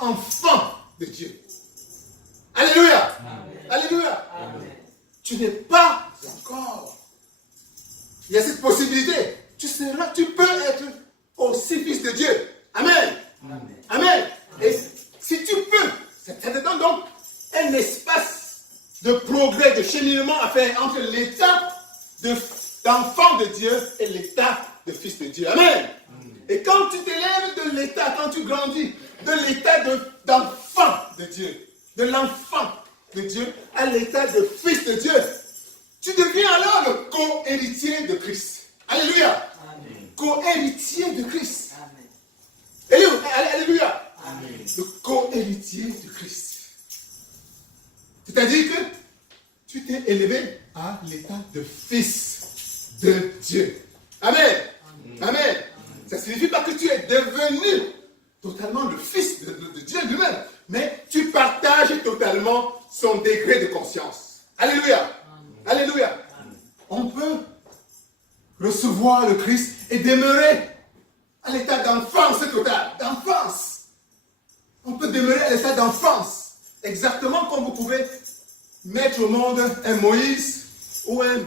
enfant de Dieu. Alléluia. Amen. Alléluia. Amen. Tu n'es pas encore. Il y a cette possibilité. Tu peux être aussi fils de Dieu. Amen. Amen. Amen. Et si tu peux, c'est donc un espace de progrès, de cheminement à faire entre l'état d'enfant de Dieu et l'état de fils de Dieu. Amen. Et quand tu t'élèves de l'état, quand tu grandis de l'état d'enfant de Dieu, de l'enfant de Dieu à l'état de fils de Dieu, tu deviens alors le co-héritier de Christ. Alléluia. Amen. Co-héritier de Christ. Amen. Alléluia. Amen. Le co-héritier de Christ. C'est-à-dire que tu t'es élevé à l'état de fils de Dieu. Amen. Amen. Ça ne signifie pas que tu es devenu totalement le fils de Dieu lui-même, mais tu partages totalement son degré de conscience. Alléluia. Alléluia. On peut recevoir le Christ et demeurer à l'état d'enfance totale. D'enfance. On peut demeurer à l'état d'enfance. Exactement comme vous pouvez mettre au monde un Moïse ou un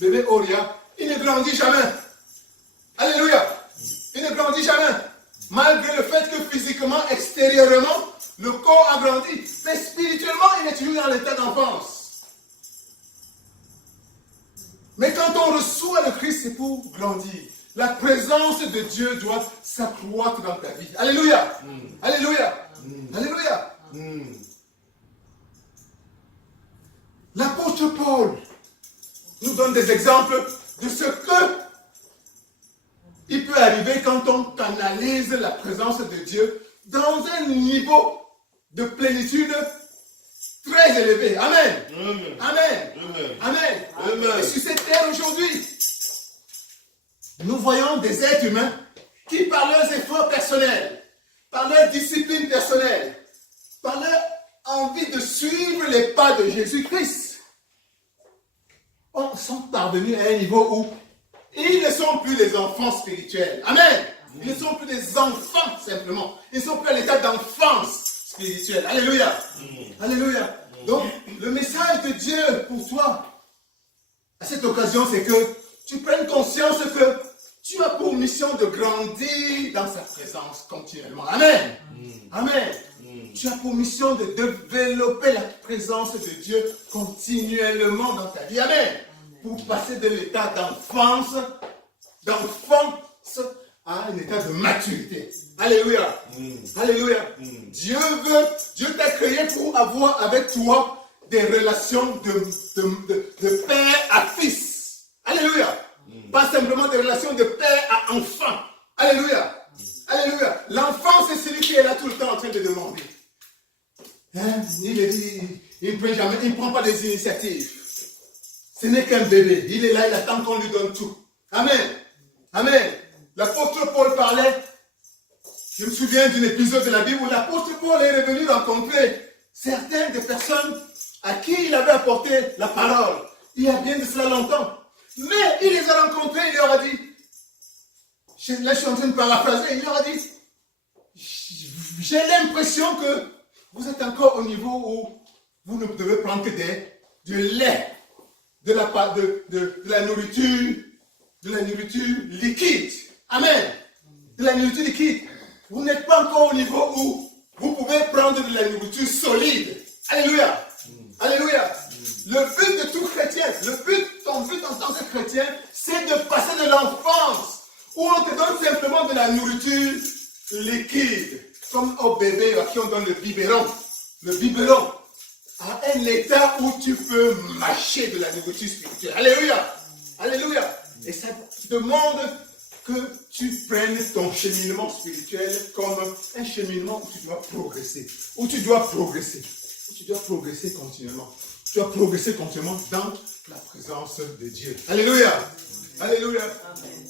bébé Oria. Il ne grandit jamais. Alléluia. Il ne grandit jamais. Malgré le fait que physiquement, extérieurement, le corps a grandi. Mais spirituellement, il est toujours dans l'état d'enfance. Mais quand on reçoit le Christ, c'est pour grandir. La présence de Dieu doit s'accroître dans ta vie. Alléluia. Alléluia. Alléluia. L'apôtre Paul nous donne des exemples de ce que il peut arriver quand on canalise la présence de Dieu dans un niveau de plénitude très élevé. Amen. Amen. Amen. Amen. Amen. Et sur cette terre aujourd'hui, nous voyons des êtres humains qui, par leurs efforts personnels, par leur discipline personnelle, par leur envie de suivre les pas de Jésus-Christ, sont parvenus à un niveau où ils ne sont plus des enfants spirituels. Amen. Ils ne sont plus des enfants simplement. Ils ne sont plus à l'état d'enfance spirituelle. Alléluia. Alléluia. Donc, le message de Dieu pour toi, à cette occasion, c'est que tu prennes conscience que tu as pour mission de grandir dans sa présence continuellement. Amen. Amen. Tu as pour mission de développer la présence de Dieu continuellement dans ta vie. Amen. Pour passer de l'état d'enfance à un état de maturité. Alléluia. Alléluia. Dieu t'a créé pour avoir avec toi des relations de père à fils. Alléluia. Pas simplement des relations de père à enfant. Alléluia. Alléluia. L'enfant, c'est celui qui est là tout le temps en train de demander. Hein? Il ne prend pas des initiatives. Ce n'est qu'un bébé. Il est là, il attend qu'on lui donne tout. Amen. Amen. L'apôtre Paul parlait, je me souviens d'un épisode de la Bible où l'apôtre Paul est revenu rencontrer certaines des personnes à qui il avait apporté la parole. Il y a bien de cela longtemps. Mais il les a rencontrés, il leur a dit, là je suis en train de paraphraser, il leur a dit, j'ai l'impression que vous êtes encore au niveau où vous ne devez prendre que du lait, de la nourriture liquide. Amen. De la nourriture liquide. Vous n'êtes pas encore au niveau où vous pouvez prendre de la nourriture solide. Alléluia. Alléluia. Le but de tout chrétien, ton but en tant que chrétien, c'est de passer de l'enfance où on te donne simplement de la nourriture liquide, comme au bébé à qui on donne le biberon, à un état où tu peux mâcher de la nourriture spirituelle. Alléluia. Alléluia. Et ça demande que tu prennes ton cheminement spirituel comme un cheminement où tu dois progresser. Tu dois progresser continuellement. Tu dois progresser continuellement dans la présence de Dieu. Alléluia. Alléluia.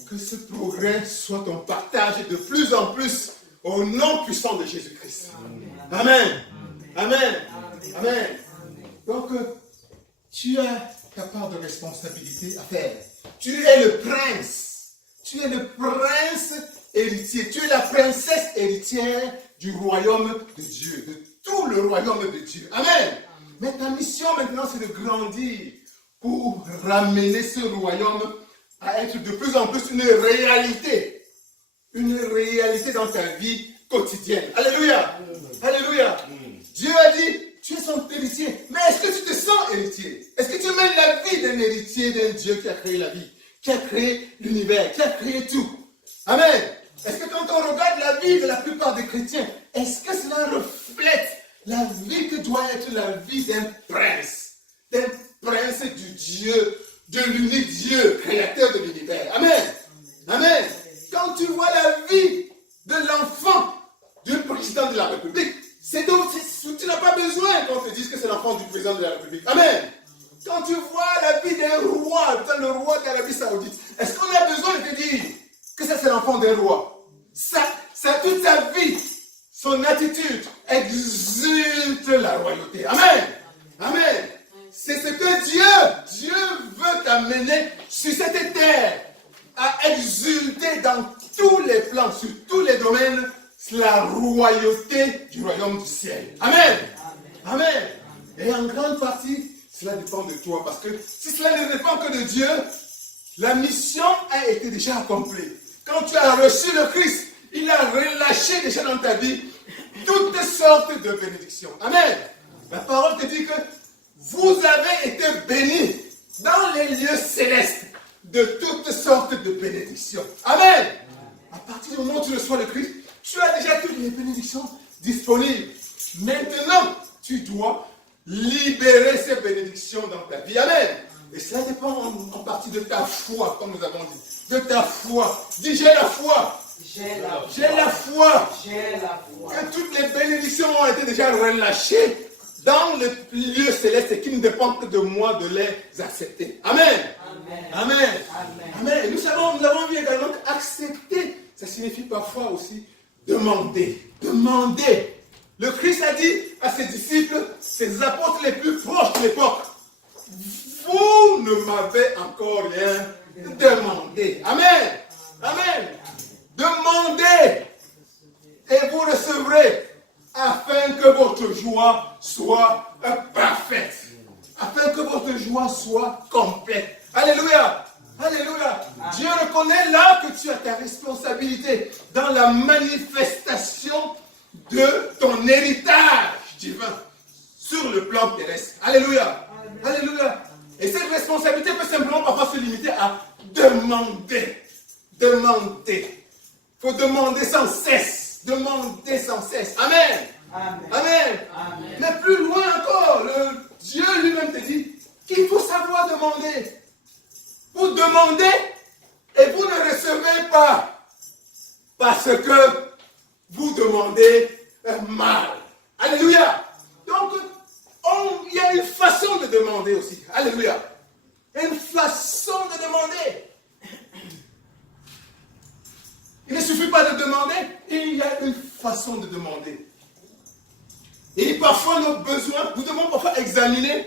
Que ce progrès soit ton partage de plus en plus au nom puissant de Jésus-Christ. Amen. Amen. Amen. Donc, tu as ta part de responsabilité à faire. Tu es le prince. Tu es le prince héritier. Tu es la princesse héritière du royaume de Dieu, de tout le royaume de Dieu. Amen. Mais ta mission maintenant, c'est de grandir pour ramener ce royaume à être de plus en plus une réalité. Une réalité dans ta vie quotidienne. Alléluia. Alléluia. Dieu a dit, tu es son héritier. Mais est-ce que tu te sens héritier? Est-ce que tu mènes la vie d'un héritier d'un Dieu qui a créé la vie, qui a créé l'univers, qui a créé tout? Amen. Est-ce que quand on regarde la vie de la plupart des chrétiens, est-ce que cela reflète la vie que doit être la vie d'un prince du Dieu, de l'unique Dieu, créateur de l'univers? Amen. Amen. Quand tu vois la vie de l'enfant du président de la République, c'est donc, tu n'as pas besoin qu'on te dise que c'est l'enfant du président de la République. Amen. Quand tu vois la vie d'un roi, le roi d'Arabie Saoudite, est-ce qu'on a besoin de te dire que ça c'est l'enfant d'un roi? Ça, toute sa vie, son attitude exulte la royauté. Amen. Amen. C'est ce que Dieu veut t'amener sur cette terre, à exulter dans tous les plans, sur tous les domaines, la royauté du royaume du ciel. Amen. Amen. Amen. Et en grande partie, cela dépend de toi. Parce que si cela ne dépend que de Dieu, la mission a été déjà accomplie. Quand tu as reçu le Christ, il a relâché déjà dans ta vie toutes sortes de bénédictions. Amen. La parole te dit que vous avez été bénis dans les lieux célestes de toutes sortes de bénédictions. Amen. À partir du moment où tu reçois le Christ, tu as déjà toutes les bénédictions disponibles. Maintenant, tu dois libérer ces bénédictions dans ta vie. Amen. Et cela dépend en partie de ta foi, comme nous avons dit. De ta foi. Dis, j'ai la foi. J'ai la foi. Que toutes les bénédictions ont été déjà relâchées dans le lieu céleste et qui ne dépendent que de moi de les accepter. Amen. Amen. Amen. Amen. Amen. Nous l'avons vu également qu'accepter, ça signifie parfois aussi demander. Demander. Le Christ a dit à ses disciples, ses apôtres les plus proches de l'époque, vous ne m'avez encore rien demandé. Amen. Amen. Demandez et vous recevrez afin que votre joie soit parfaite. Afin que votre joie soit complète. Alléluia. Alléluia. Dieu reconnaît là que tu as ta responsabilité dans la manifestation de ton héritage divin sur le plan terrestre. Alléluia. Alléluia. Et cette responsabilité peut simplement parfois se limiter à demander. Demander. Il faut demander sans cesse. Demander sans cesse. Amen. Amen. Amen. Amen. Mais plus loin encore, Dieu lui-même te dit qu'il faut savoir demander. Vous demandez et vous ne recevez pas parce que vous demandez mal. Alléluia. Donc, il y a une façon de demander aussi. Alléluia. Une façon de demander. Il ne suffit pas de demander, il y a une façon de demander. Et parfois nos besoins, nous devons parfois examiner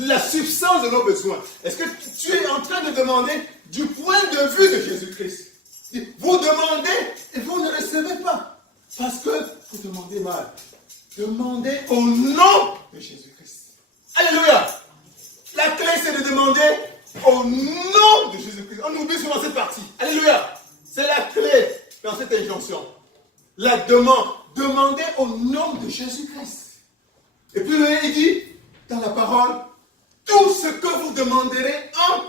la substance de nos besoins. Est-ce que tu es en train de demander du point de vue de Jésus-Christ? Vous demandez et vous ne recevez pas. Parce que vous demandez mal. Demandez au nom de Jésus-Christ. Alléluia. La clé, c'est de demander au nom de Jésus-Christ. On oublie souvent cette partie. Alléluia. C'est la clé dans cette injonction. La demande. Demandez au nom de Jésus-Christ. Et puis il dit dans la parole, tout ce que vous demanderez en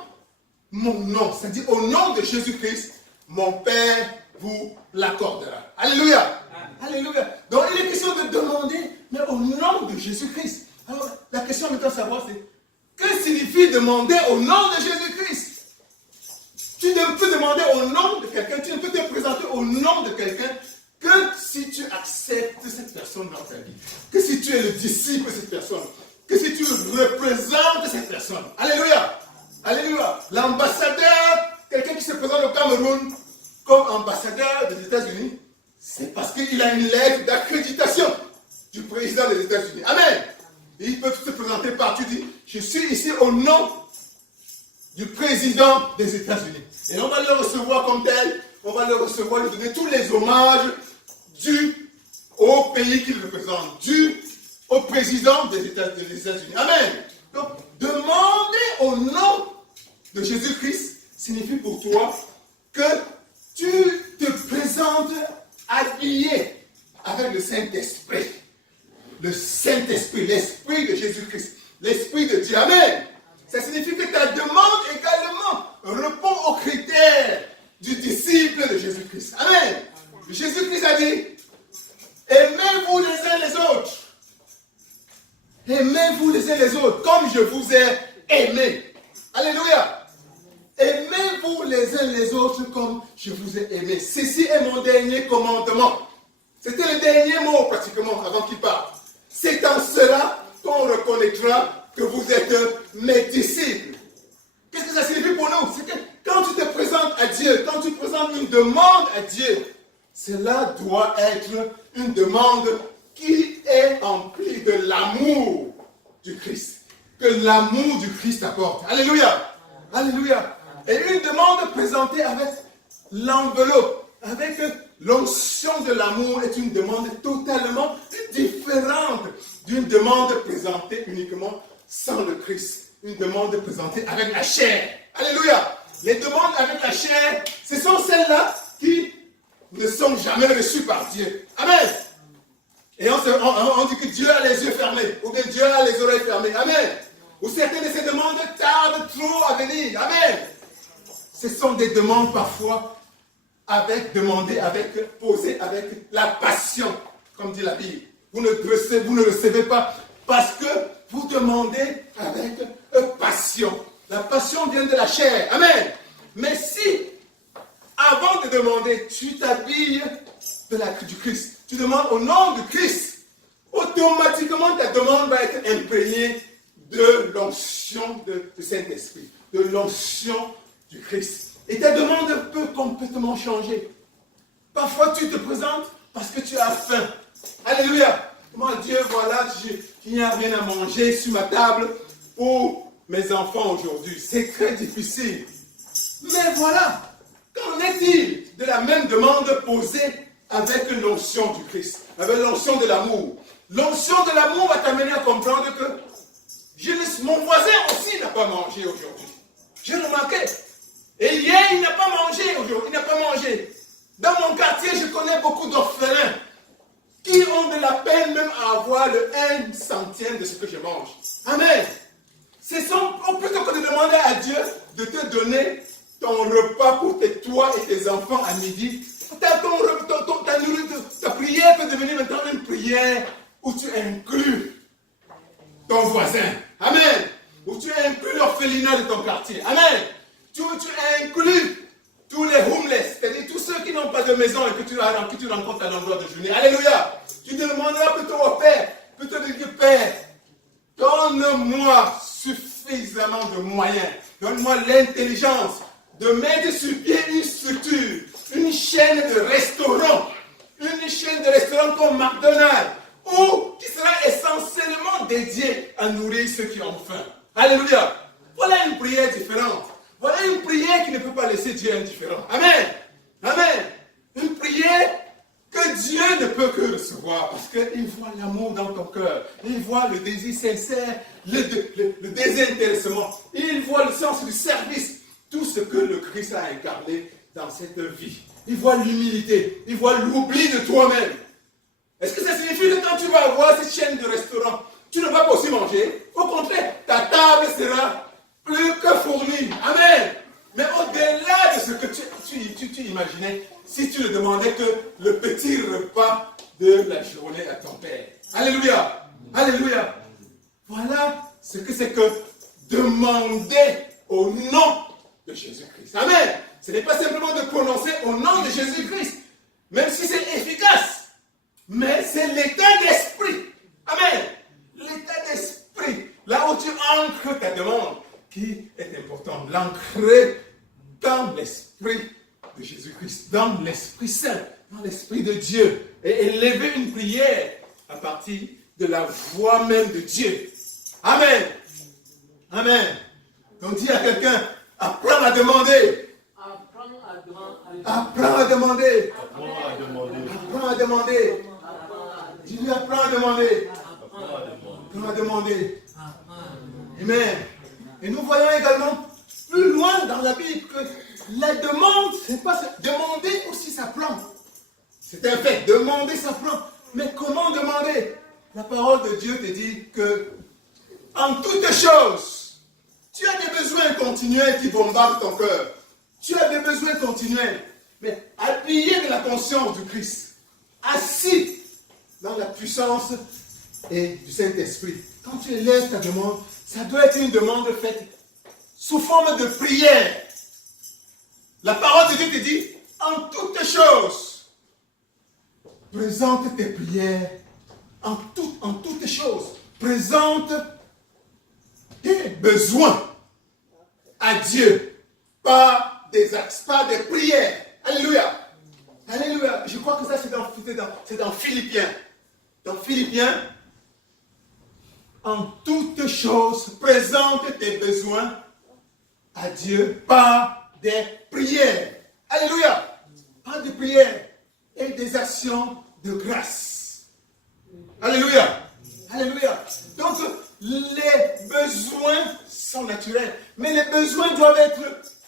mon nom, c'est-à-dire au nom de Jésus-Christ, mon Père vous l'accordera. Alléluia. Alléluia. Donc il est question de demander, mais au nom de Jésus-Christ. Alors la question maintenant à savoir, c'est que signifie demander au nom de Jésus-Christ? Tu ne peux demander au nom de quelqu'un, tu ne peux te présenter au nom de quelqu'un que si tu acceptes cette personne dans ta vie, que si tu es le disciple de cette personne, que si tu représentes cette personne. Alléluia. Alléluia. L'ambassadeur, quelqu'un qui se présente au Cameroun comme ambassadeur des États-Unis, c'est parce qu'il a une lettre d'accréditation du président des États-Unis. Amen. Et ils peuvent se présenter partout, dire, je suis ici au nom du président des États-Unis. Et on va le recevoir comme tel, on va le recevoir, lui donner tous les hommages du au pays qu'il représente, dû au président des États-Unis. Amen. Donc, demander au nom de Jésus-Christ signifie pour toi que tu te présentes habillé avec le Saint-Esprit. Le Saint-Esprit, l'Esprit de Jésus-Christ, l'Esprit de Dieu. Amen. Ça signifie que ta demande également répond aux critères du disciple de Jésus-Christ. Amen. Jésus-Christ a dit, aimez-vous les uns les autres. Aimez-vous les uns les autres, comme je vous ai aimé. Alléluia. Aimez-vous les uns les autres comme je vous ai aimé. Ceci est mon dernier commandement. C'était le dernier mot pratiquement avant qu'il parte. C'est en cela qu'on reconnaîtra que vous êtes mes disciples. Qu'est-ce que ça signifie pour nous? C'est que quand tu te présentes à Dieu, quand tu présentes une demande à Dieu, cela doit être une demande qui est emplie de l'amour du Christ. Que l'amour du Christ apporte. Alléluia. Alléluia. Et une demande présentée avec l'enveloppe, avec l'onction de l'amour est une demande totalement différente d'une demande présentée uniquement sans le Christ. Une demande présentée avec la chair. Alléluia. Les demandes avec la chair, ce sont celles-là qui ne sont jamais reçues par Dieu. Amen. Et on dit que Dieu a les yeux fermés, ou bien Dieu a les oreilles fermées. Amen. Ou certaines de ces demandes tardent trop à venir. Amen. Ce sont des demandes parfois posées avec la passion, comme dit la Bible. Vous ne recevez pas parce que vous demandez avec passion. La passion vient de la chair. Amen. Mais si, avant de demander, tu t'habilles du Christ, tu demandes au nom de Christ, automatiquement ta demande va être imprégnée de l'onction du Saint-Esprit, de l'onction du Christ. Et ta demande peut complètement changer. Parfois, tu te présentes parce que tu as faim. Alléluia. Moi, Dieu, voilà, il n'y a rien à manger sur ma table pour mes enfants aujourd'hui. C'est très difficile. Mais voilà, qu'en est-il de la même demande posée avec l'onction du Christ, avec l'onction de l'amour? L'onction de l'amour va t'amener à comprendre que mon voisin aussi n'a pas mangé aujourd'hui. J'ai remarqué. Et hier, il n'a pas mangé aujourd'hui. Il n'a pas mangé. Dans mon quartier, je connais beaucoup d'orphelins qui ont de la peine même à avoir le 1 centième de ce que je mange. Amen. Plutôt que de demander à Dieu de te donner ton repas pour toi et tes enfants à midi, ta prière peut devenir maintenant une prière où tu inclus ton voisin. Amen. Où tu inclus l'orphelinat de ton quartier. Amen. Tu inclus tous les homeless, c'est-à-dire tous ceux qui n'ont pas de maison et que tu rencontres à l'endroit de journée. Alléluia. Tu te demanderas plutôt au Père, plutôt de dire, Père, donne-moi suffisamment de moyens, donne-moi l'intelligence de mettre sur pied une structure, une chaîne de restaurants comme McDonald's, qui sera essentiellement dédiée à nourrir ceux qui ont faim. Alléluia. Voilà une prière différente. Voilà une prière qui ne peut pas laisser Dieu indifférent. Amen. Amen. Une prière que Dieu ne peut que recevoir parce qu'il voit l'amour dans ton cœur. Il voit le désir sincère, le désintéressement. Il voit le sens du service. Tout ce que le Christ a incarné dans cette vie. Il voit l'humilité. Il voit l'oubli de toi-même. Est-ce que ça signifie que quand tu vas avoir cette chaîne de restaurants, tu ne vas pas aussi manger? Au contraire, ta table sera plus que fournie. Amen. Mais au-delà de ce que tu imaginais, si tu ne demandais que le petit repas de la journée à ton Père. Alléluia. Alléluia. Voilà ce que c'est que demander au nom de Jésus-Christ. Amen. Ce n'est pas simplement de prononcer au nom de Jésus-Christ, même si c'est efficace, mais c'est l'état d'esprit. Amen. L'état d'esprit, là où tu ancres ta demande, qui est important, l'ancrer dans l'esprit de Jésus-Christ, dans l'Esprit Saint, dans l'Esprit de Dieu, et élever une prière à partir de la voix même de Dieu. Amen. Amen. Donc dis à quelqu'un, apprends à demander. Apprends à demander. Apprends à demander. Apprends à demander. Dis-lui, apprends à demander. Apprends à demander. Amen. Et nous voyons également plus loin dans la Bible que la demande, c'est pas demander aussi ça prend. C'est un fait, demander ça prend. Mais comment demander? La parole de Dieu te dit que en toutes choses, tu as des besoins continuels qui bombardent ton cœur. Tu as des besoins continuels. Mais appuyé de la conscience du Christ, assis dans la puissance et du Saint-Esprit. Quand tu élèves ta demande, ça doit être une demande faite sous forme de prière. La parole de Dieu te dit, en toutes choses, présente tes prières, en toutes choses, présente tes besoins à Dieu, pas des prières. Alléluia. Alléluia. Je crois que ça c'est dans Philippiens. Dans Philippiens, en toutes choses, présente tes besoins à Dieu par des prières. Alléluia. Par des prières et des actions de grâce. Alléluia. Alléluia. Donc, les besoins sont naturels, mais les besoins doivent être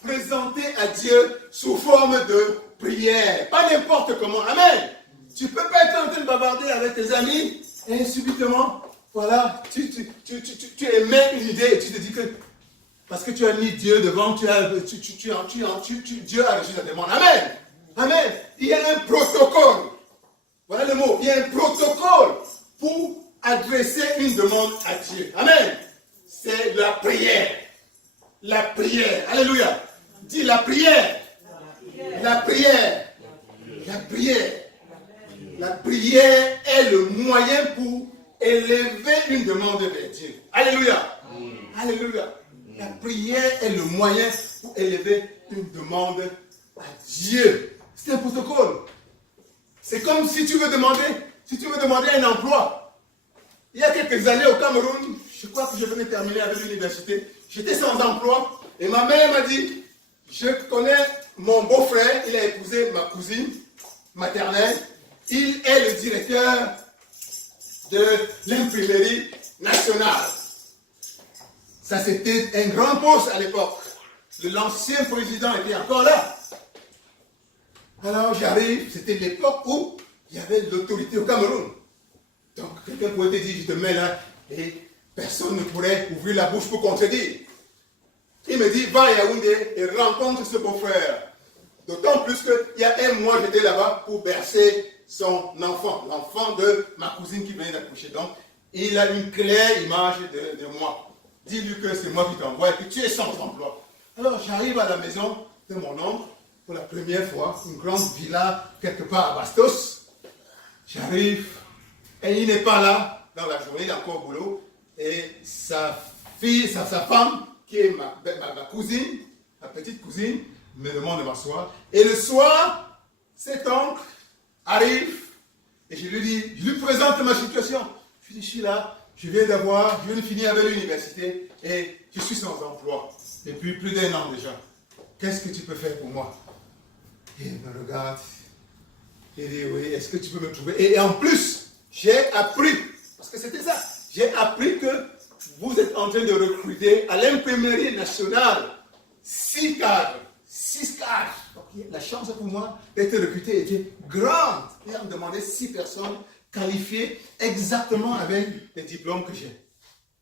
présentés à Dieu sous forme de prière. Pas n'importe comment. Amen. Tu ne peux pas être en train de bavarder avec tes amis et subitement, voilà, tu émets une idée et tu te dis que parce que tu as mis Dieu devant, Dieu a reçu ta demande. Amen. Amen. Il y a un protocole. Voilà le mot. Il y a un protocole pour adresser une demande à Dieu. Amen. C'est la prière. La prière. Alléluia. Dis la prière. La prière. La prière. La prière est le moyen pour élever une demande vers Dieu. Alléluia. Alléluia. La prière est le moyen pour élever une demande à Dieu. C'est un protocole. C'est comme si tu veux demander un emploi. Il y a quelques années au Cameroun, je crois que je venais terminer avec l'université, j'étais sans emploi et ma mère m'a dit, je connais mon beau-frère, il a épousé ma cousine maternelle, il est le directeur de l'imprimerie nationale. Ça, c'était un grand poste à l'époque. L'ancien président était encore là. Alors, j'arrive, c'était l'époque où il y avait l'autorité au Cameroun. Donc, quelqu'un pourrait te dire, je te mets là, et personne ne pourrait ouvrir la bouche pour contredire. Il me dit, va à Yaoundé et rencontre ce beau-frère. D'autant plus qu'il y a un mois, j'étais là-bas pour bercer son enfant, l'enfant de ma cousine qui venait d'accoucher. Donc, il a une claire image de moi. Dis-lui que c'est moi qui t'envoie et que tu es sans emploi. Alors, j'arrive à la maison de mon oncle pour la première fois, une grande villa quelque part à Bastos. J'arrive et il n'est pas là dans la journée, il est encore au boulot. Et sa fille, sa femme, qui est ma cousine, ma petite cousine, me demande de m'asseoir. Et le soir, cet oncle arrive et je lui présente ma situation. Je lui dis, je suis là, je viens de finir avec l'université et je suis sans emploi depuis plus d'1 an déjà. Qu'est-ce que tu peux faire pour moi? Et il me regarde. Il dit, oui, est-ce que tu peux me trouver? Et en plus, j'ai appris, parce que c'était ça, j'ai appris que vous êtes en train de recruter à l'imprimerie nationale 6 cadres. 6 cadres. Donc, la chance pour moi d'être recruté était grande. Et on me demandait 6 personnes qualifiées exactement avec les diplômes que j'ai.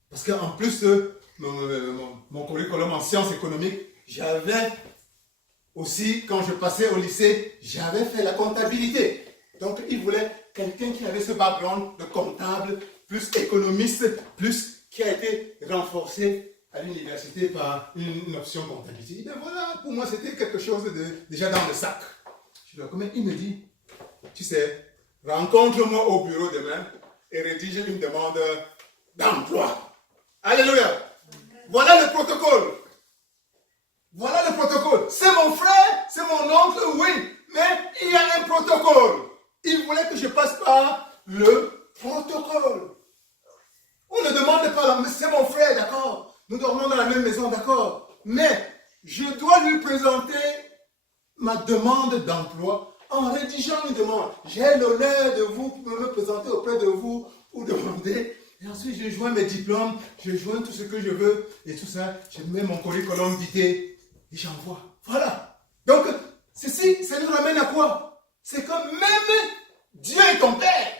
Parce qu'en plus de mon curriculum en sciences économiques, j'avais aussi, quand je passais au lycée, j'avais fait la comptabilité. Donc, ils voulaient quelqu'un qui avait ce background de comptable, plus économiste, plus qui a été renforcé à l'université par une option comptabilité. Et bien voilà, pour moi, c'était quelque chose déjà dans le sac. Je dois comment il me dit, tu sais, rencontre-moi au bureau demain et rédige une demande d'emploi. Alléluia. Voilà le protocole. Voilà le protocole. C'est mon frère, c'est mon oncle, oui, mais il y a un protocole. Il voulait que je passe par le protocole. On ne demande pas, c'est mon frère, d'accord. Nous dormons dans la même maison, d'accord. Mais je dois lui présenter ma demande d'emploi en rédigeant une demande. J'ai l'honneur de vous me présenter auprès de vous pour demander. Et ensuite, je joins mes diplômes, je joins tout ce que je veux et tout ça. Je mets mon curriculum vitae et j'envoie. Voilà. Donc, ceci, ça nous ramène à quoi? C'est que même Dieu est ton Père.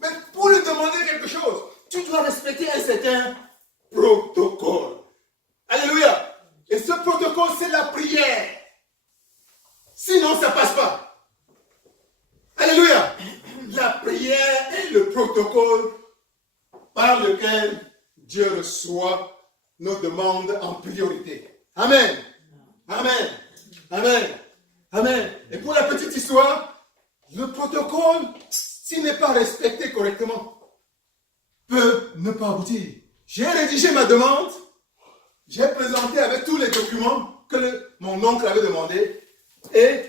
Mais pour lui demander quelque chose, tu dois respecter un certain protocole. Alléluia. Et ce protocole, c'est la prière. Sinon, ça ne passe pas. Alléluia. La prière est le protocole par lequel Dieu reçoit nos demandes en priorité. Amen. Amen. Amen. Amen. Et pour la petite histoire, le protocole, s'il n'est pas respecté correctement, peut ne pas aboutir. J'ai rédigé ma demande, j'ai présenté avec tous les documents que mon oncle avait demandé et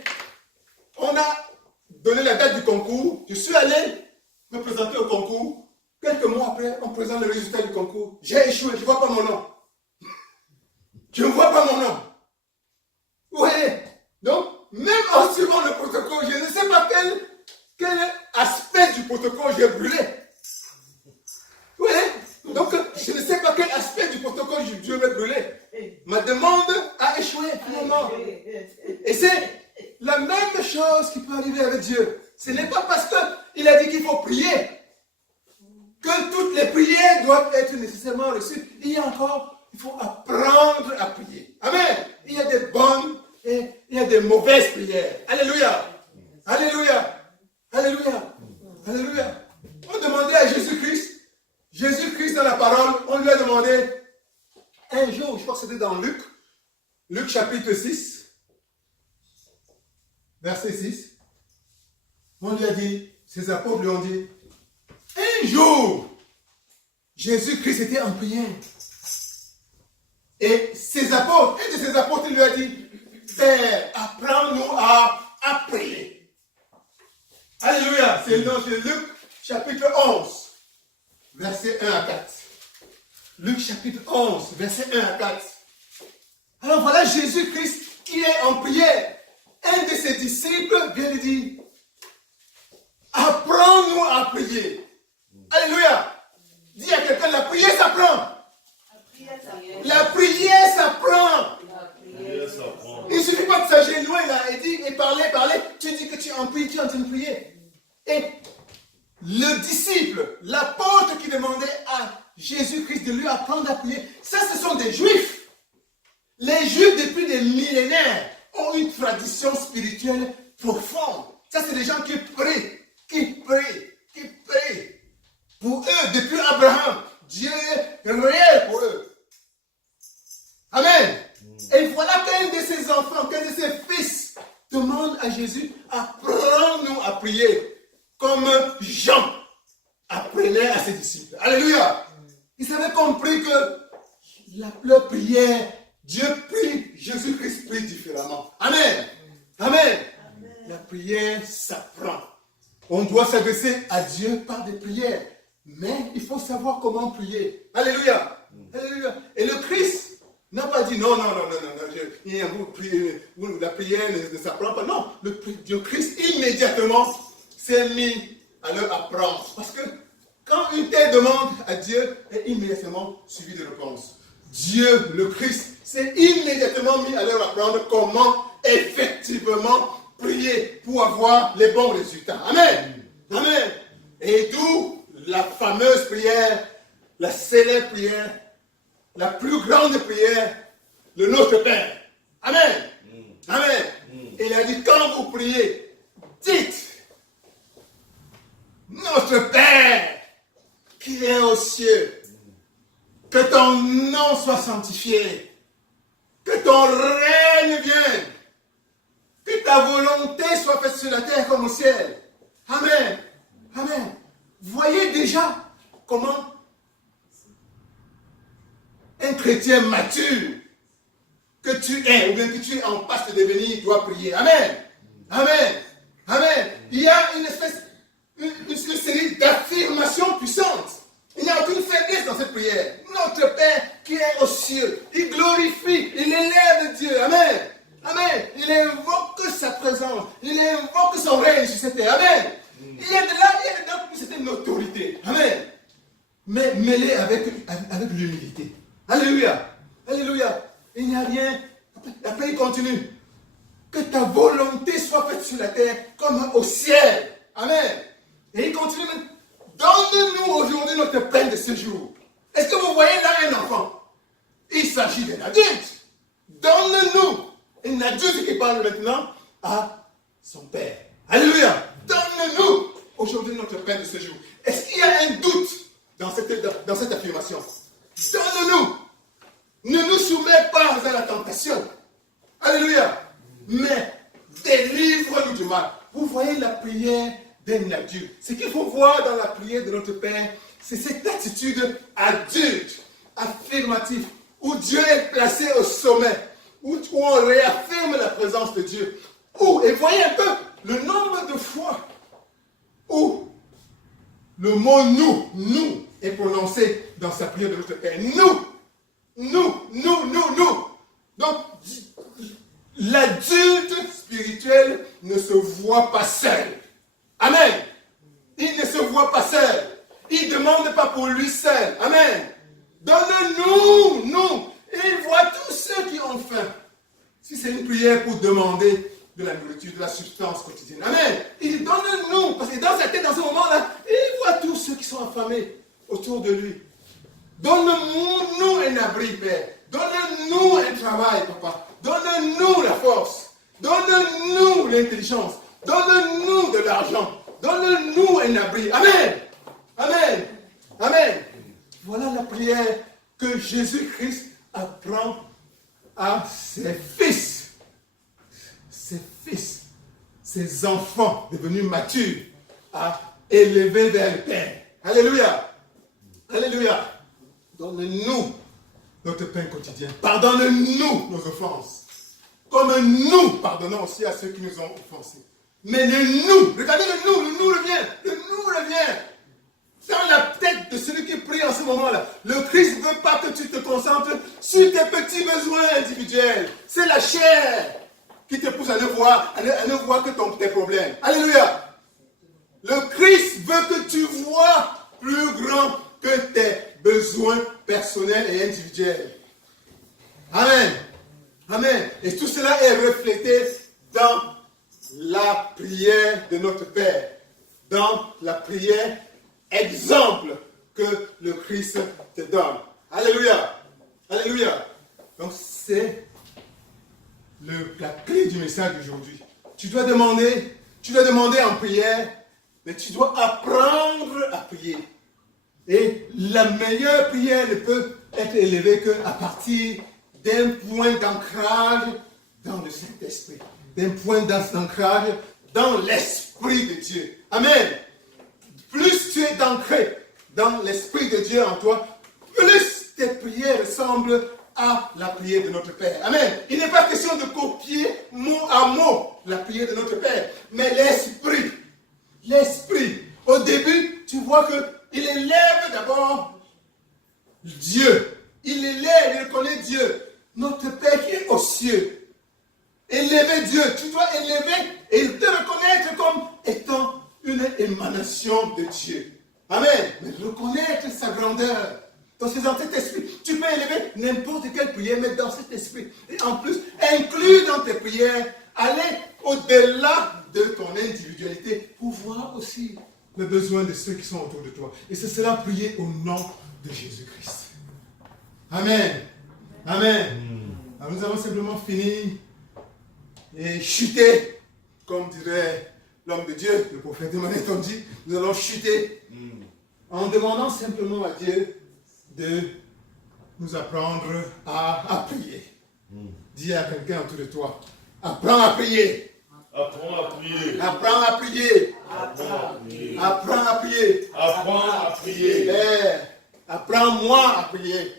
on a donné la date du concours. Je suis allé me présenter au concours. Quelques mois après, on présente le résultat du concours. J'ai échoué, je ne vois pas mon nom. Je ne vois pas mon nom. Vous voyez? Donc, même en suivant le protocole, je ne sais pas quel aspect du protocole j'ai brûlé. Vous voyez? Donc, je ne sais pas quel aspect du protocole je vais brûler. Ma demande a échoué finalement. Et c'est la même chose qui peut arriver avec Dieu. Ce n'est pas parce qu'il a dit qu'il faut prier que toutes les prières doivent être nécessairement reçues. Il y a encore, il faut apprendre à prier. Amen. Il y a des bonnes et il y a des mauvaises prières. Alléluia. Alléluia. Alléluia. Alléluia. On demandait à Jésus-Christ dans la parole, on lui a demandé un jour, je crois que c'était dans Luc chapitre 6, verset 6, on lui a dit, ses apôtres lui ont dit, un jour, Jésus-Christ était en prière. Et ses apôtres, un de ses apôtres lui a dit, Père, apprends-nous à prier. Alléluia. C'est dans Luc chapitre 11, verset 1 à 4. Luc chapitre 11, verset 1 à 4. Alors voilà Jésus-Christ qui est en prière. Un de ses disciples vient lui dire, apprends-nous à prier. Alléluia. Dis à quelqu'un, la prière s'apprend. La prière s'apprend. Il ne suffit pas de s'agenouiller là et parler. Tu dis que tu es en prière, tu es en train de prier. Et le disciple, l'apôtre qui demandait à Jésus-Christ de lui apprendre à prier, ça ce sont des juifs. Les juifs depuis des millénaires ont une tradition spirituelle profonde. Ça c'est des gens qui prient. Pour eux, depuis Abraham, Dieu est réel pour eux. Amen. Et voilà qu'un de ses enfants, qu'un de ses fils demande à Jésus, apprends-nous à prier comme Jean apprenait à ses disciples. Alléluia. Ils avaient compris que leur prière, Dieu prie, Jésus-Christ prie différemment. Amen. Amen. La prière s'apprend. On doit s'adresser à Dieu par des prières. Mais il faut savoir comment prier. Alléluia. Alléluia. Et le Christ n'a pas dit non, la prière ne s'apprend pas. Non, le Christ immédiatement s'est mis à leur apprendre. Parce que quand une telle demande à Dieu est immédiatement suivie de réponse. Dieu, le Christ, s'est immédiatement mis à leur apprendre comment effectivement prier pour avoir les bons résultats. Amen. Amen. Et d'où la fameuse prière, la célèbre prière, la plus grande prière, le Notre Père. Amen. Amen. Il a dit, quand vous priez, dites, Notre Père qui est aux cieux, que ton nom soit sanctifié, que ton règne vienne, que ta volonté soit faite sur la terre comme au ciel. Amen. Amen. Voyez déjà comment un chrétien mature que tu es, ou bien que tu es en passe de devenir, doit prier. Amen. Amen. Amen. Il y a une série d'affirmations puissantes. Il n'y a aucune faiblesse dans cette prière. Notre Père qui est aux cieux, il glorifie, il élève Dieu. Amen. Amen. Il invoque sa présence, il invoque son cette terre. Amen. Il y a de là, il y a dedans une certaine autorité. Amen. Mais mêlée avec l'humilité. Alléluia. Alléluia. Il n'y a rien. Après, il continue. Que ta volonté soit faite sur la terre comme au ciel. Amen. Et il continue. Donne-nous aujourd'hui notre pain de ce jour. Est-ce que vous voyez là un enfant? Il s'agit d'un adulte. Donne-nous un adulte qui parle maintenant à son père. Alléluia. Donne-nous aujourd'hui notre pain de ce jour. Est-ce qu'il y a un doute dans cette affirmation? Donne-nous. Ne nous soumets pas à la tentation. Alléluia. Mais délivre-nous du mal. Vous voyez la prière d'un adulte. Ce qu'il faut voir dans la prière de notre Père, c'est cette attitude adulte, affirmative, où Dieu est placé au sommet, où on réaffirme la présence de Dieu. Et voyez un peu le nombre de fois où le mot nous est prononcé dans sa prière de notre Père. Nous. Donc, l'adulte spirituel ne se voit pas seul. Amen. Il ne se voit pas seul. Il ne demande pas pour lui seul. Amen. Donne-nous, nous. Et il voit tous ceux qui ont faim. Si c'est une prière pour demander de la nourriture, de la substance quotidienne. Amen. Il dit donne-nous. Parce que dans sa tête, dans ce moment-là, il voit tous ceux qui sont affamés autour de lui. Donne-nous un abri, Père. Donne-nous un travail, Papa. Donne-nous la force. Donne-nous l'intelligence. Donne-nous de l'argent. Donne-nous un abri. Amen. Amen. Amen. Voilà la prière que Jésus-Christ apprend à ses fils. Ses fils. Ses enfants devenus matures à élever vers le Père. Alléluia. Alléluia. Donne-nous notre pain quotidien. Pardonne-nous nos offenses. Comme nous pardonnons aussi à ceux qui nous ont offensés. Mais le nous, regardez le nous revient. Dans la tête de celui qui prie en ce moment-là. Le Christ ne veut pas que tu te concentres sur tes petits besoins individuels. C'est la chair qui te pousse à ne voir que tes problèmes. Alléluia. Le Christ veut que tu vois plus grand que tes besoins personnels et individuels. Amen. Amen. Et tout cela est reflété dans la prière de notre Père. Dans la prière exemple que le Christ te donne. Alléluia. Alléluia. Donc c'est la clé du message d'aujourd'hui. Tu dois demander en prière, mais tu dois apprendre à prier. Et la meilleure prière ne peut être élevée qu'à partir d'un point d'ancrage dans le Saint-Esprit. D'un point d'ancrage dans l'Esprit de Dieu. Amen. Plus tu es ancré dans l'Esprit de Dieu en toi, plus tes prières ressemblent à la prière de notre Père. Amen. Il n'est pas question de copier mot à mot la prière de notre Père, mais l'Esprit. L'Esprit. Au début, tu vois qu'il élève d'abord Dieu. Il reconnaît Dieu. Notre Père qui est aux cieux. Élever Dieu. Tu dois élever et te reconnaître comme étant une émanation de Dieu. Amen. Mais reconnaître sa grandeur. Dans cet esprit, tu peux élever n'importe quelle prière, mais dans cet esprit. Et en plus, inclure dans tes prières, aller au-delà de ton individualité pour voir aussi le besoin de ceux qui sont autour de toi. Et c'est cela prier au nom de Jésus-Christ. Amen. Amen. Alors nous allons simplement finir et chuter, comme dirait l'homme de Dieu, le prophète de Manéthon dit, nous allons chuter en demandant simplement à Dieu de nous apprendre à prier. Dis à quelqu'un autour de toi, apprends à prier. Apprends à prier. Apprends à prier. Apprends à prier. Apprends à prier. Apprends à prier. Père, apprends-moi à prier.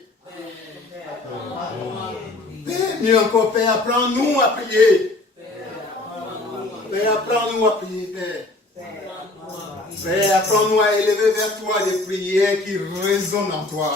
Père, mieux encore, Père, apprends-nous à prier. Père, apprends-nous à prier, Père. Père, apprends-nous à élever vers toi des prières qui résonnent en toi.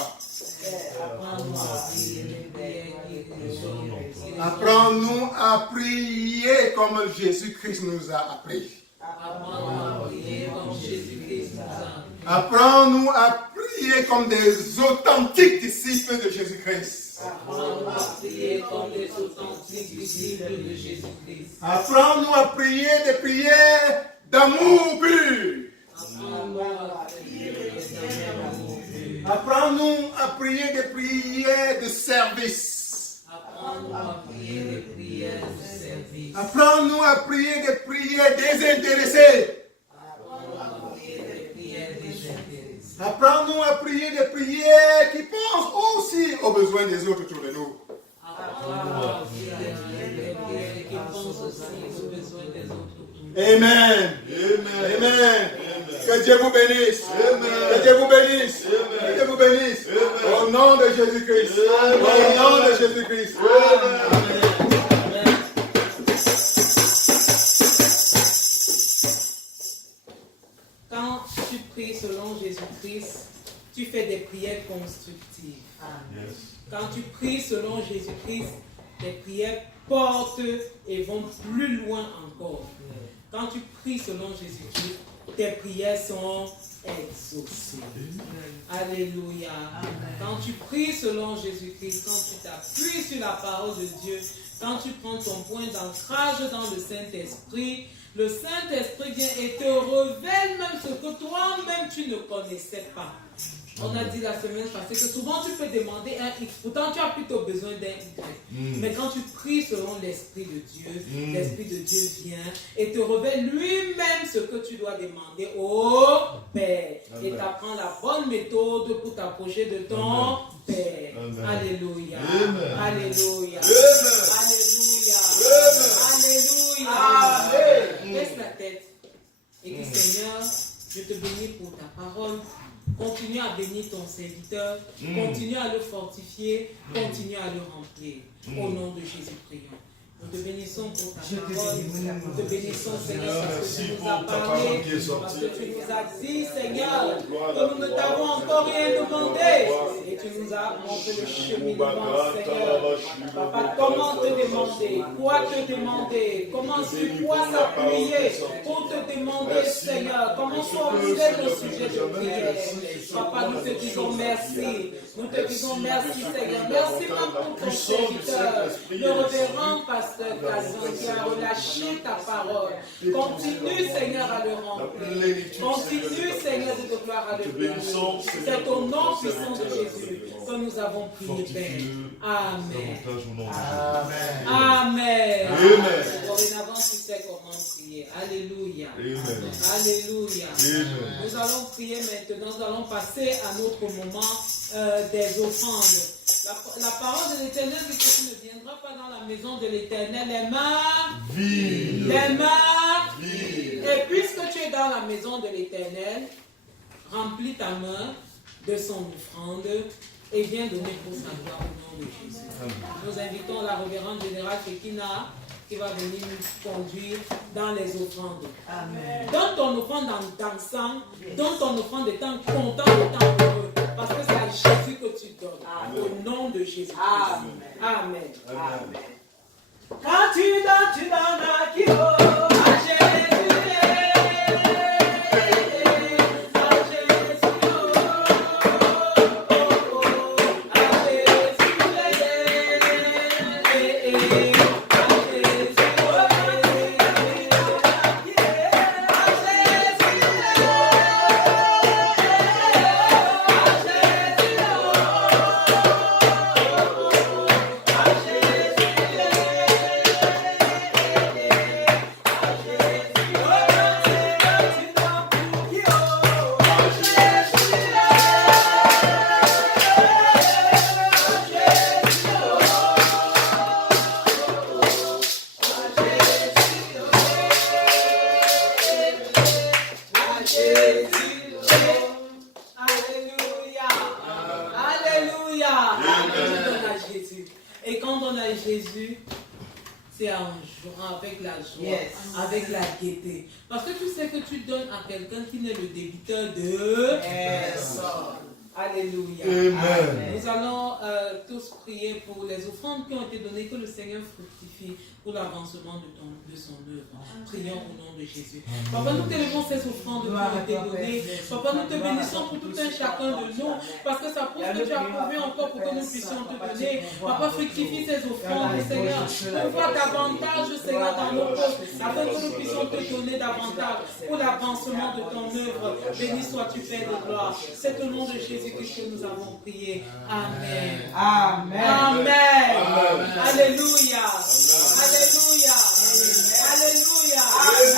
Apprends-nous à prier comme Jésus-Christ nous a appris. Apprends-nous à prier comme Jésus-Christ nous a. Apprends-nous à prier comme des authentiques disciples de Jésus-Christ. Apprends-nous à prier comme des authentiques disciples de Jésus-Christ. Apprends-nous à prier des prières d'amour pur. Apprends-nous à prier des prières d'amour pur. Apprends-nous à prier des prières de service. Apprends-nous à prier des prières de service. Apprends-nous à prier des prières désintéressées. Apprends-nous à prier des prières désintéressées. Apprends-nous à prier des prières qui pensent aussi aux besoins des autres autour de nous. Apprends-nous à prier des prières qui pensent aussi aux besoins des autres. Amen. Amen. Amen. Que Dieu vous bénisse. Que Dieu vous bénisse. Que Dieu vous bénisse. Au nom de Jésus-Christ. Au nom de Jésus-Christ. Amen. Quand tu pries selon Jésus-Christ, tu fais des prières constructives. Yes. Quand tu pries selon Jésus-Christ, tes prières portent et vont plus loin encore. Quand tu pries selon Jésus-Christ, tes prières sont exaucées. Alléluia. Quand tu pries selon Jésus-Christ, quand tu t'appuies sur la parole de Dieu, quand tu prends ton point d'ancrage dans le Saint-Esprit, le Saint-Esprit vient et te révèle même ce que toi-même tu ne connaissais pas. On a dit la semaine passée que souvent tu peux demander un X, pourtant tu as plutôt besoin d'un Y. Mais quand tu pries selon l'Esprit de Dieu, l'Esprit de Dieu vient et te révèle lui-même ce que tu dois demander au Père. Et t'apprends la bonne méthode pour t'approcher de ton Père. Alléluia. Alléluia. Alléluia. Alléluia. Amen. Laisse la tête et dis Seigneur, je te bénis pour ta parole. Continue à bénir ton serviteur, continue à le fortifier, continue à le remplir. Au nom de Jésus, prions. Nous te bénissons pour ta parole. Nous te bénissons, Seigneur, parce que tu nous as parlé, parce que tu nous as dit, Seigneur, que nous ne t'avons encore rien demandé. Et tu nous as montré le cheminement, Seigneur. Papa, comment te demander? Quoi te demander? Comment sur quoi s'appuyer pour te demander, Seigneur? Comment formuler le sujet de prière? Papa, nous te disons merci. Nous te disons merci, Seigneur. Merci même pour ton serviteur, le révérend pasteur Kazan, qui a relâché ta parole. Continue, Seigneur, à le remplir. Continue, Seigneur, de te gloire à le bénir. C'est au nom puissant de Jésus que nous avons prié, Père. Amen. Amen. Dorénavant, tu sais comment prier. Alléluia. Alléluia. Nous allons prier maintenant. Nous allons passer à notre moment des offrandes. La parole de l'Éternel dit que tu ne viendras pas dans la maison de l'Éternel les mains vides. Les mains vides. Et puisque tu es dans la maison de l'Éternel, remplis ta main de son offrande et viens donner pour sa gloire au nom de Jésus. Nous invitons la révérende générale Fekina qui va venir nous conduire dans les offrandes. Amen. Donne ton offrande en dansant, donne ton offrande étant content, étant heureux, parce que c'est à Jésus que tu donnes. Amen. Au nom de Jésus. Amen. Amen. Amen. Quand tu donnes à qui? À Jésus. Avec la joie, avec la gaieté. Parce que tu sais que tu donnes à quelqu'un qui n'est le débiteur de personne. Alléluia. Amen. Nous allons tous prier pour les offrandes qui ont été données, que le Seigneur fructifie pour l'avancement de son œuvre. Prions au nom de Jésus. Papa, nous t'élevons ces offrandes qui ont été données. Papa, nous te bénissons pour tout un chacun de nous, parce que ça prouve que tu as prouvé encore pour que nous puissions te donner. Papa, fructifie ces offrandes, Seigneur, pour voir davantage, Seigneur, dans nos postes, afin que nous puissions te donner davantage pour l'avancement de ton œuvre. Béni sois-tu, Père de gloire. C'est au nom de Jésus-Christ que nous avons prié. Amen. Amen. Amen. Alléluia. Alléluia. Alléluia. Nous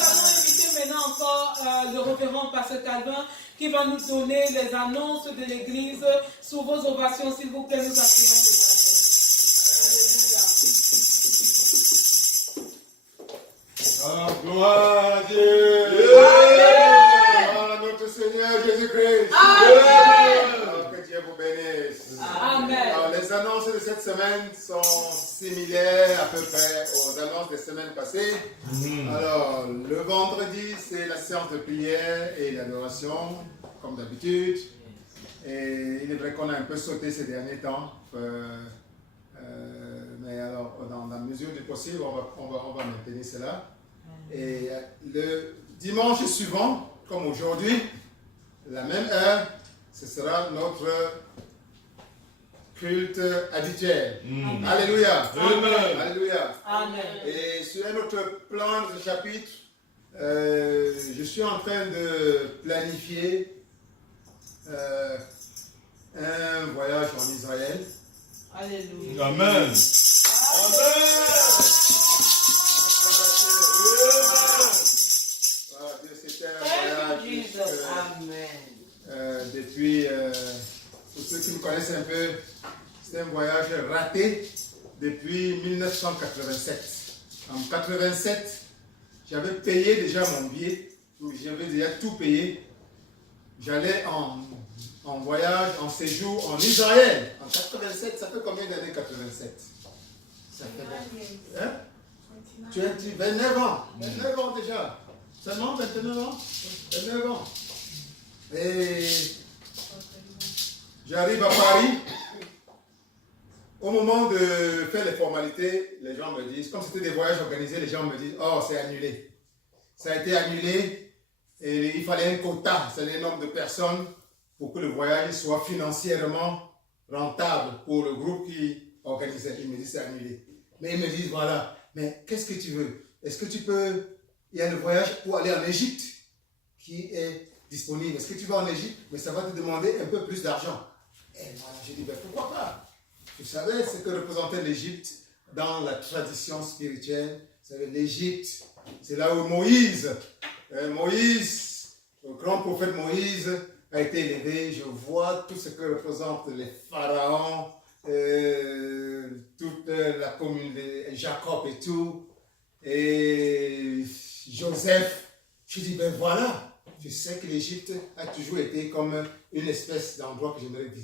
allons inviter maintenant encore le révérend Pasteur Calvin qui va nous donner les annonces de l'église. Sous vos ovations, s'il vous plaît, nous accueillons les annonces. Alléluia. Oh, gloire à Dieu. Gloire à notre Seigneur Jésus-Christ. Oh, que Dieu vous bénisse. Amen. Alors, les annonces de cette semaine sont similaires à peu près aux annonces des semaines passées. Alors, le vendredi, c'est la séance de prière et l'adoration, comme d'habitude. Et il est vrai qu'on a un peu sauté ces derniers temps. Mais alors, dans la mesure du possible, on va maintenir cela. Et le dimanche suivant, comme aujourd'hui, la même heure, ce sera notre culte habituel. Alléluia. Amen. Alléluia. Amen. Et sur un autre plan de ce chapitre, je suis en train de planifier un voyage en Israël. Alléluia. Amen. Voilà, c'était un voyage depuis, pour ceux qui me connaissent un peu, c'est un voyage raté depuis 1987. En 1987, j'avais payé déjà mon billet, j'avais déjà tout payé. J'allais en voyage, en séjour en Israël. En 87, ça fait combien d'années 87? Ça fait... Hein? Tu as 29 ans. 29 ans déjà. Seulement 29 ans? 29 ans. Et j'arrive à Paris. Au moment de faire les formalités, les gens me disent, comme c'était des voyages organisés, les gens me disent, oh, c'est annulé. Ça a été annulé et il fallait un quota, c'est un nombre de personnes pour que le voyage soit financièrement rentable pour le groupe qui organisait. Ils me disent, c'est annulé. Mais ils me disent, voilà, mais qu'est-ce que tu veux? Est-ce que tu peux... Il y a le voyage pour aller en Égypte qui est disponible. Est-ce que tu vas en Égypte? Mais ça va te demander un peu plus d'argent. Et moi, j'ai dit, ben, pourquoi pas? Vous savez ce que représentait l'Égypte dans la tradition spirituelle. Vous savez, l'Égypte, c'est là où Moïse, le grand prophète Moïse, a été élevé. Je vois tout ce que représentent les pharaons, toute la communauté, Jacob et tout, et Joseph. Je dis, ben voilà, je sais que l'Égypte a toujours été comme une espèce d'endroit que j'aimerais visiter.